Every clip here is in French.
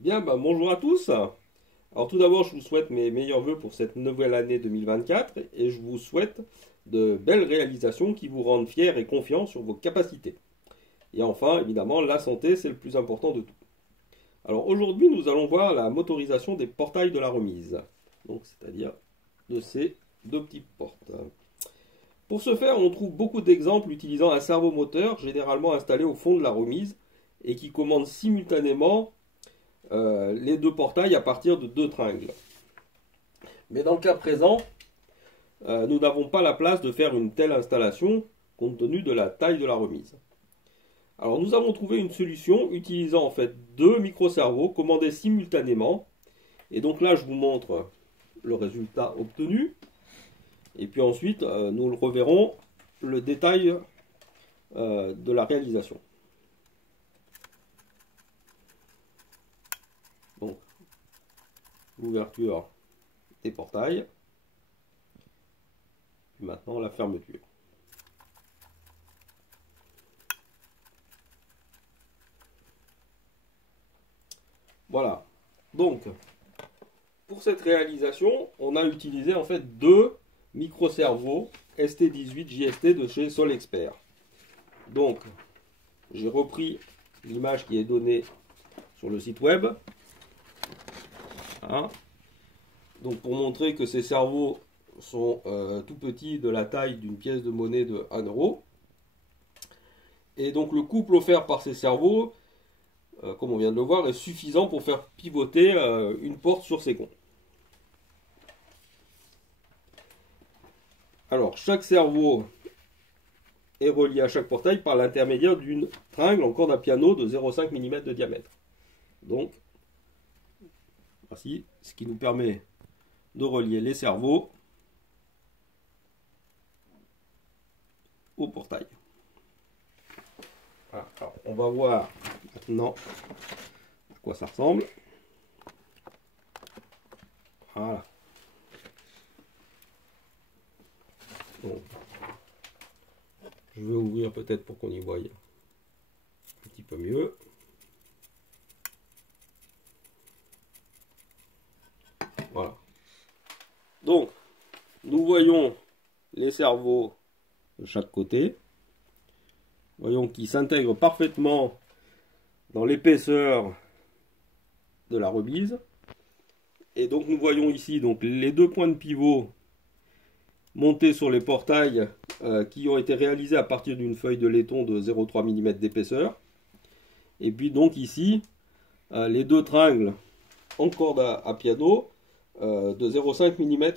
Bien, bonjour à tous. Alors tout d'abord, je vous souhaite mes meilleurs vœux pour cette nouvelle année 2024 et je vous souhaite de belles réalisations qui vous rendent fiers et confiants sur vos capacités. Et enfin, évidemment, la santé, c'est le plus important de tout. Alors aujourd'hui, nous allons voir la motorisation des portails de la remise, donc c'est-à-dire de ces deux petites portes. Pour ce faire, on trouve beaucoup d'exemples utilisant un servomoteur généralement installé au fond de la remise et qui commande simultanément les deux portails à partir de deux tringles. Mais dans le cas présent, nous n'avons pas la place de faire une telle installation compte tenu de la taille de la remise. Alors nous avons trouvé une solution utilisant en fait deux micro-cerveaux commandés simultanément. Et donc là je vous montre le résultat obtenu. Et puis ensuite nous reverrons le détail de la réalisation. Donc l'ouverture des portails. Puis maintenant la fermeture. Voilà. Donc, pour cette réalisation, on a utilisé en fait deux micro-cerveaux ST18 JST de chez Solexpert. Donc, j'ai repris l'image qui est donnée sur le site web. Hein. Donc, pour montrer que ces cerveaux sont tout petits, de la taille d'une pièce de monnaie de 1 euro. Et donc, le couple offert par ces cerveaux, comme on vient de le voir, est suffisant pour faire pivoter une porte sur ses gonds. Alors, chaque cerveau est relié à chaque portail par l'intermédiaire d'une tringle en corde à piano de 0,5 mm de diamètre. Donc, voici ce qui nous permet de relier les cerveaux au portail. Voilà. Alors, on va voir maintenant à quoi ça ressemble. Voilà. Donc, je vais ouvrir peut-être pour qu'on y voie un petit peu mieux. Voilà. Donc, nous voyons les cerveaux de chaque côté. Voyons qu'ils s'intègrent parfaitement dans l'épaisseur de la remise. Et donc nous voyons ici donc les deux points de pivot montés sur les portails qui ont été réalisés à partir d'une feuille de laiton de 0,3 mm d'épaisseur. Et puis donc ici les deux tringles en corde à piano de 0,5 mm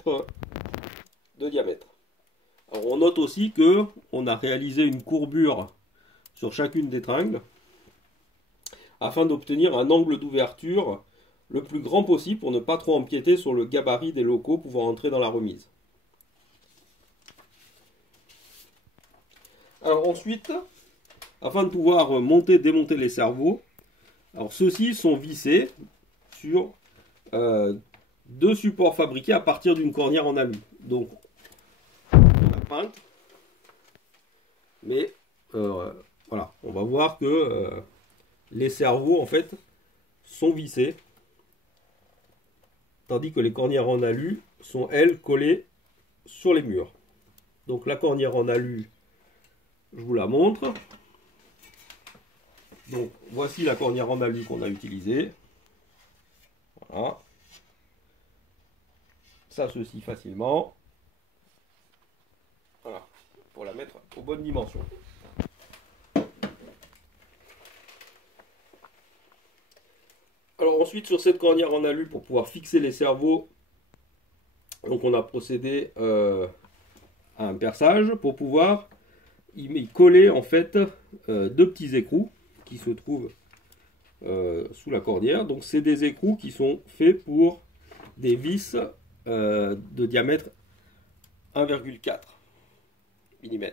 de diamètre. Alors, on note aussi que on a réalisé une courbure sur chacune des tringles afin d'obtenir un angle d'ouverture le plus grand possible pour ne pas trop empiéter sur le gabarit des locaux pouvant entrer dans la remise. Alors ensuite, afin de pouvoir monter et démonter les cerveaux, alors ceux-ci sont vissés sur deux supports fabriqués à partir d'une cornière en alu. Donc on a peinte, mais voilà, on va voir que les cerveaux en fait sont vissés, tandis que les cornières en alu sont elles collées sur les murs. Donc la cornière en alu, je vous la montre. Donc voici la cornière en alu qu'on a utilisée. Voilà. Ça se scie facilement. Voilà, pour la mettre aux bonnes dimensions. Alors ensuite sur cette cornière en alu pour pouvoir fixer les cerveaux, donc on a procédé à un perçage pour pouvoir y coller en fait deux petits écrous qui se trouvent sous la cornière. Donc c'est des écrous qui sont faits pour des vis de diamètre 1,4 mm.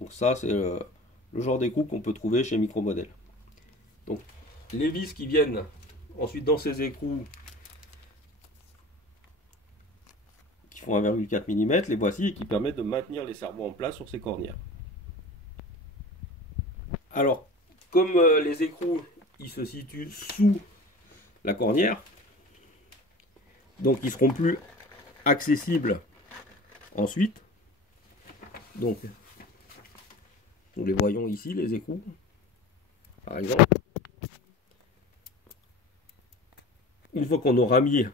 Donc ça c'est le genre d'écrou qu'on peut trouver chez Micromodèle. Donc les vis qui viennent ensuite dans ces écrous qui font 1,4 mm, les voici et qui permettent de maintenir les cerveaux en place sur ces cornières. Alors, comme les écrous ils se situent sous la cornière. Donc ils ne seront plus accessibles ensuite. Donc nous les voyons ici, les écrous, par exemple. Une fois qu'on aura mis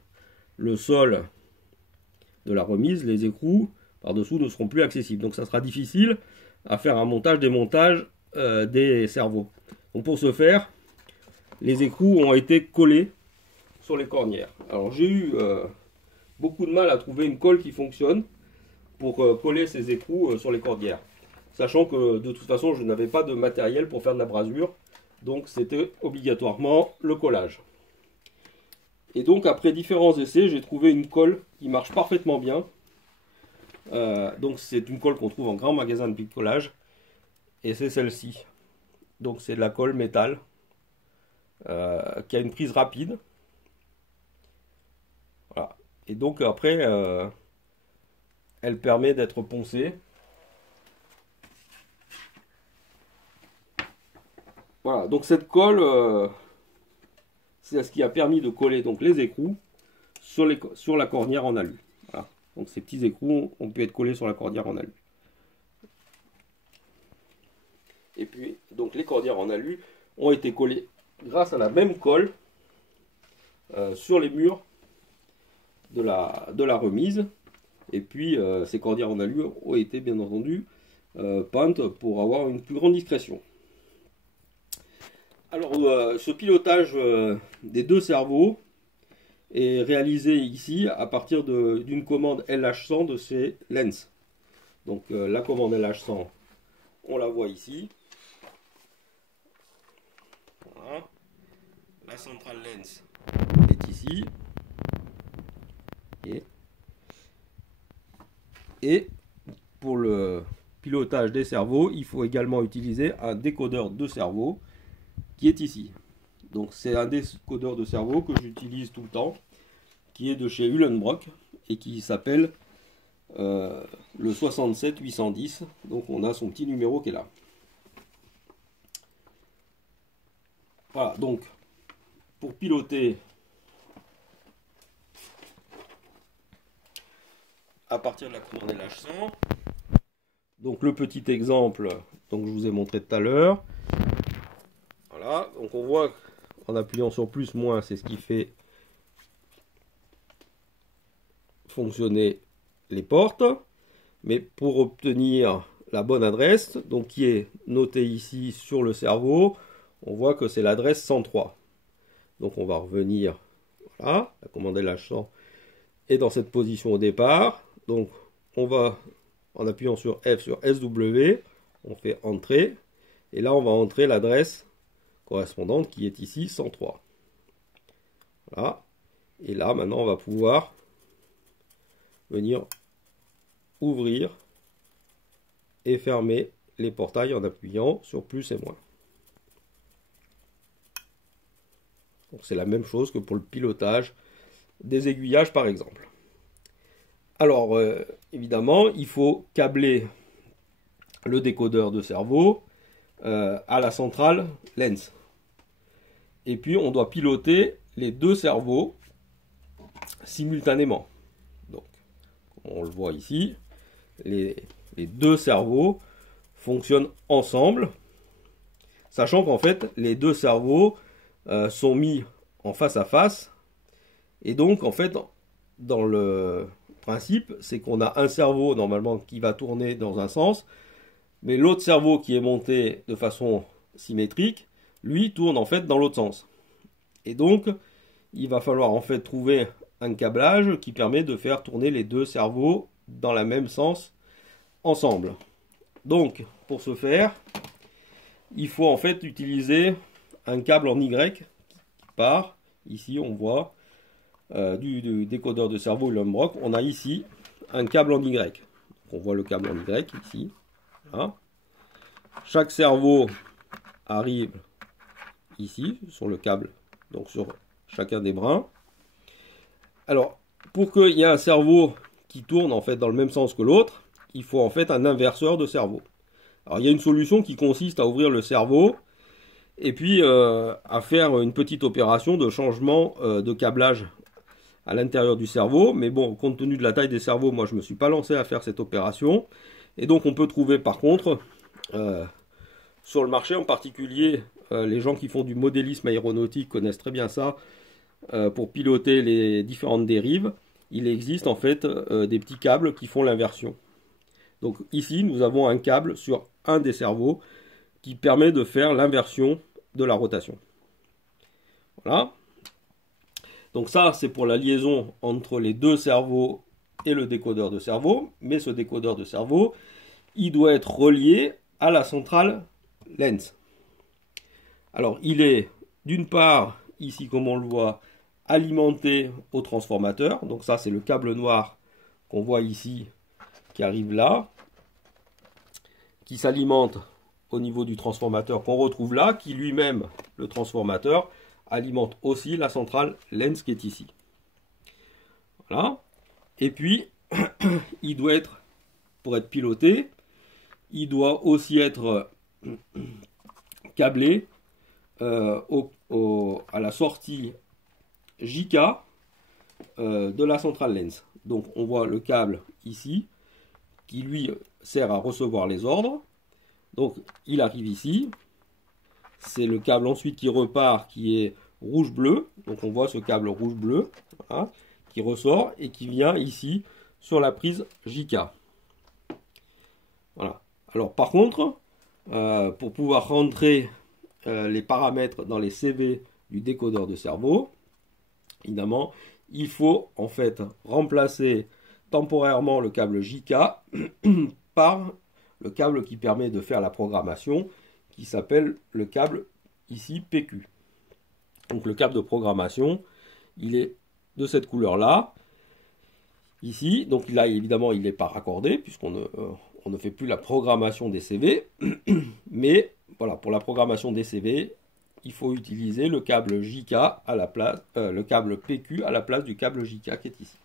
le sol de la remise, les écrous par-dessous ne seront plus accessibles. Donc ça sera difficile à faire un montage, démontage des cerveaux. Donc pour ce faire, les écrous ont été collés sur les cornières. Alors j'ai eu beaucoup de mal à trouver une colle qui fonctionne pour coller ces écrous sur les cornières. Sachant que de toute façon je n'avais pas de matériel pour faire de la brasure. Donc c'était obligatoirement le collage. Et donc après différents essais, j'ai trouvé une colle qui marche parfaitement bien. Donc c'est une colle qu'on trouve en grand magasin de bricolage. Et c'est celle-ci. Donc c'est de la colle métal qui a une prise rapide. Voilà. Et donc après, elle permet d'être poncée. Voilà, donc cette colle, c'est ce qui a permis de coller donc les écrous sur la cornière en alu. Voilà. Donc ces petits écrous ont pu être collés sur la cornière en alu. Et puis donc les cornières en alu ont été collées grâce à la même colle sur les murs de la remise. Et puis ces cornières en alu ont été bien entendu peintes pour avoir une plus grande discrétion. Alors ce pilotage des deux cerveaux est réalisé ici à partir d'une commande LH100 de chez Lenz. Donc la commande LH100, on la voit ici. Voilà. La centrale Lenz est ici. Et pour le pilotage des cerveaux, il faut également utiliser un décodeur de cerveau qui est ici. Donc c'est un décodeur de cerveau que j'utilise tout le temps, qui est de chez Uhlenbrock et qui s'appelle le 67810. Donc on a son petit numéro qui est là. Voilà, donc pour piloter à partir de la commande LH100, donc le petit exemple donc je vous ai montré tout à l'heure. Voilà, donc on voit en appuyant sur plus moins, c'est ce qui fait fonctionner les portes. Mais pour obtenir la bonne adresse, donc qui est notée ici sur le cerveau, on voit que c'est l'adresse 103. Donc on va revenir, voilà, la commande LH100 est dans cette position au départ. Donc on va, en appuyant sur F sur SW, on fait entrer. Et là on va entrer l'adresse correspondante qui est ici 103. Voilà. Et là maintenant on va pouvoir venir ouvrir et fermer les portails en appuyant sur plus et moins. C'est la même chose que pour le pilotage des aiguillages par exemple. Alors évidemment il faut câbler le décodeur de cerveau à la centrale Lenz. Et puis on doit piloter les deux cerveaux simultanément. Donc on le voit ici, les deux cerveaux fonctionnent ensemble, sachant qu'en fait les deux cerveaux sont mis en face à face. Et donc en fait dans le principe c'est qu'on a un cerveau normalement qui va tourner dans un sens, mais l'autre cerveau qui est monté de façon symétrique, lui tourne en fait dans l'autre sens. Et donc il va falloir en fait trouver un câblage qui permet de faire tourner les deux cerveaux dans le même sens ensemble. Donc pour ce faire, il faut en fait utiliser un câble en Y qui part. Ici on voit du décodeur de cerveau Uhlenbrock, on a ici un câble en Y. On voit le câble en Y ici. Voilà. Chaque cerveau arrive ici sur le câble, donc sur chacun des brins. Alors pour qu'il y ait un cerveau qui tourne en fait dans le même sens que l'autre, il faut en fait un inverseur de cerveau. Alors il y a une solution qui consiste à ouvrir le cerveau Et puis à faire une petite opération de changement de câblage à l'intérieur du cerveau. Mais bon, compte tenu de la taille des cerveaux, moi je ne me suis pas lancé à faire cette opération. Et donc on peut trouver par contre sur le marché, en particulier les gens qui font du modélisme aéronautique connaissent très bien ça, pour piloter les différentes dérives. Il existe en fait des petits câbles qui font l'inversion. Donc ici nous avons un câble sur un des cerveaux qui permet de faire l'inversion de la rotation. Voilà. Donc ça, c'est pour la liaison entre les deux cerveaux et le décodeur de cerveau. Mais ce décodeur de cerveau, il doit être relié à la centrale lens. Alors, il est d'une part, ici comme on le voit, alimenté au transformateur. Donc ça, c'est le câble noir qu'on voit ici, qui arrive là, qui s'alimente au niveau du transformateur qu'on retrouve là, qui lui-même, le transformateur, alimente aussi la centrale lens qui est ici. Voilà. Et puis, il doit être, pour être piloté, il doit aussi être câblé à la sortie JK de la centrale lens. Donc on voit le câble ici, qui lui sert à recevoir les ordres. Donc il arrive ici. C'est le câble ensuite qui repart, qui est rouge-bleu. Donc on voit ce câble rouge-bleu, voilà, qui ressort et qui vient ici sur la prise JK. Voilà. Alors par contre, pour pouvoir rentrer les paramètres dans les CV du décodeur de cerveau, évidemment, il faut en fait remplacer temporairement le câble JK par le câble qui permet de faire la programmation, qui s'appelle le câble ici PQ. Donc le câble de programmation, il est de cette couleur-là, ici. Donc là, évidemment, il n'est pas raccordé, puisqu'on ne fait plus la programmation des CV. Mais voilà, pour la programmation des CV, il faut utiliser le câble JK à la place, le câble PQ à la place du câble JK qui est ici.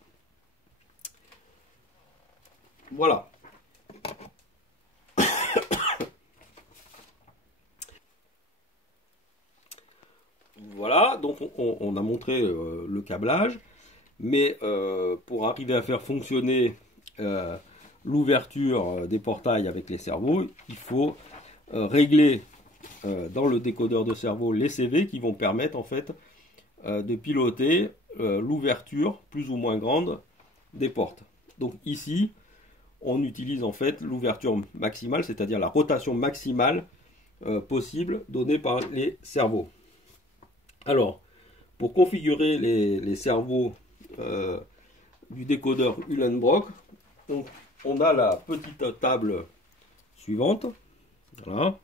Voilà. Voilà, donc on a montré le câblage, mais pour arriver à faire fonctionner l'ouverture des portails avec les cerveaux, il faut régler dans le décodeur de cerveau les CV qui vont permettre en fait de piloter l'ouverture plus ou moins grande des portes. Donc ici, on utilise en fait l'ouverture maximale, c'est-à-dire la rotation maximale possible donnée par les cerveaux. Alors, pour configurer les cerveaux du décodeur Uhlenbrock, on a la petite table suivante, voilà,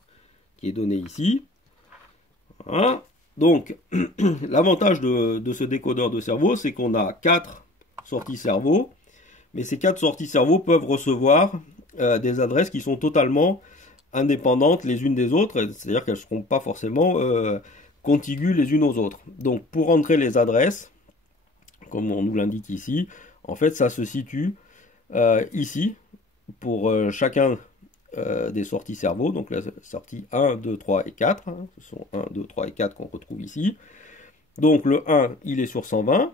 qui est donnée ici. Voilà. Donc, l'avantage de ce décodeur de cerveau, c'est qu'on a 4 sorties cerveau, mais ces 4 sorties cerveau peuvent recevoir des adresses qui sont totalement indépendantes les unes des autres, c'est-à-dire qu'elles ne seront pas forcément contiguës les unes aux autres. Donc pour rentrer les adresses, comme on nous l'indique ici, en fait ça se situe ici pour chacun des sorties cerveau, donc la sortie 1, 2, 3 et 4, hein, ce sont 1, 2, 3 et 4 qu'on retrouve ici. Donc le 1 il est sur 120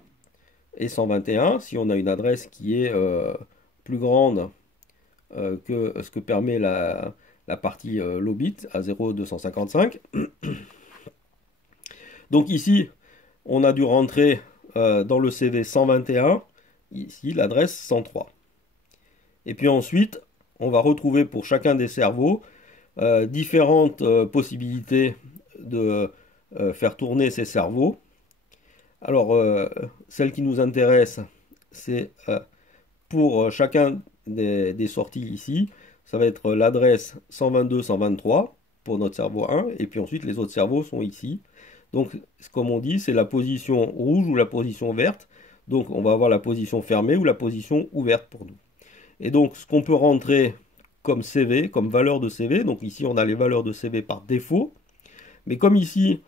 et 121, si on a une adresse qui est plus grande que ce que permet la partie low bit à 0,255. Donc ici, on a dû rentrer dans le CV 121, ici l'adresse 103. Et puis ensuite, on va retrouver pour chacun des cerveaux différentes possibilités de faire tourner ces cerveaux. Alors, celle qui nous intéresse, c'est pour chacun des sorties ici, ça va être l'adresse 122-123 pour notre cerveau 1, et puis ensuite les autres cerveaux sont ici. Donc, comme on dit, c'est la position rouge ou la position verte. Donc, on va avoir la position fermée ou la position ouverte pour nous. Et donc, ce qu'on peut rentrer comme CV, comme valeur de CV, donc ici, on a les valeurs de CV par défaut. Mais comme ici,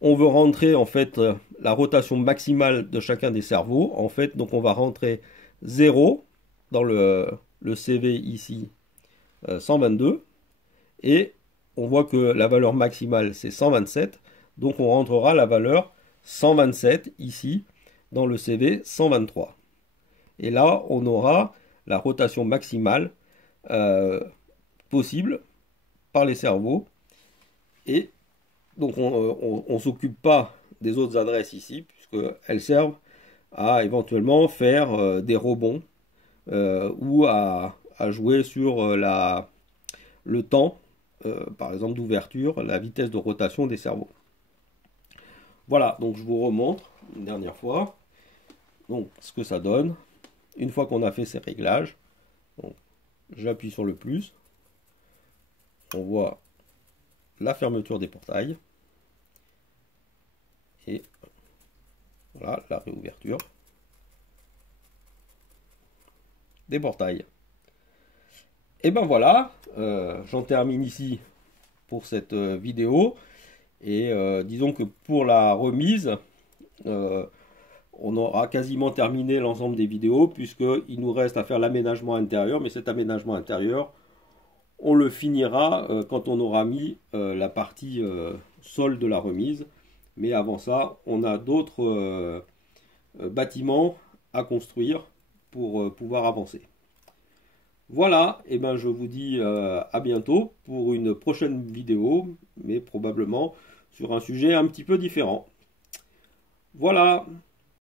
on veut rentrer, en fait, la rotation maximale de chacun des cerveaux, en fait, donc on va rentrer 0 dans le CV ici, 122, et on voit que la valeur maximale c'est 127, donc on rentrera la valeur 127 ici dans le CV 123. Et là, on aura la rotation maximale possible par les cerveaux. Et donc on ne s'occupe pas des autres adresses ici, puisqu'elles servent à éventuellement faire des rebonds ou à jouer sur le temps, par exemple d'ouverture, la vitesse de rotation des cerveaux. Voilà, donc je vous remontre une dernière fois donc, ce que ça donne. Une fois qu'on a fait ces réglages, j'appuie sur le plus, on voit la fermeture des portails et voilà la réouverture des portails. Et ben voilà, j'en termine ici pour cette vidéo. Et disons que pour la remise, on aura quasiment terminé l'ensemble des vidéos, puisqu'il nous reste à faire l'aménagement intérieur. Mais cet aménagement intérieur, on le finira quand on aura mis la partie sol de la remise. Mais avant ça, on a d'autres bâtiments à construire pour pouvoir avancer. Voilà, et ben je vous dis à bientôt pour une prochaine vidéo, mais probablement sur un sujet un petit peu différent. Voilà.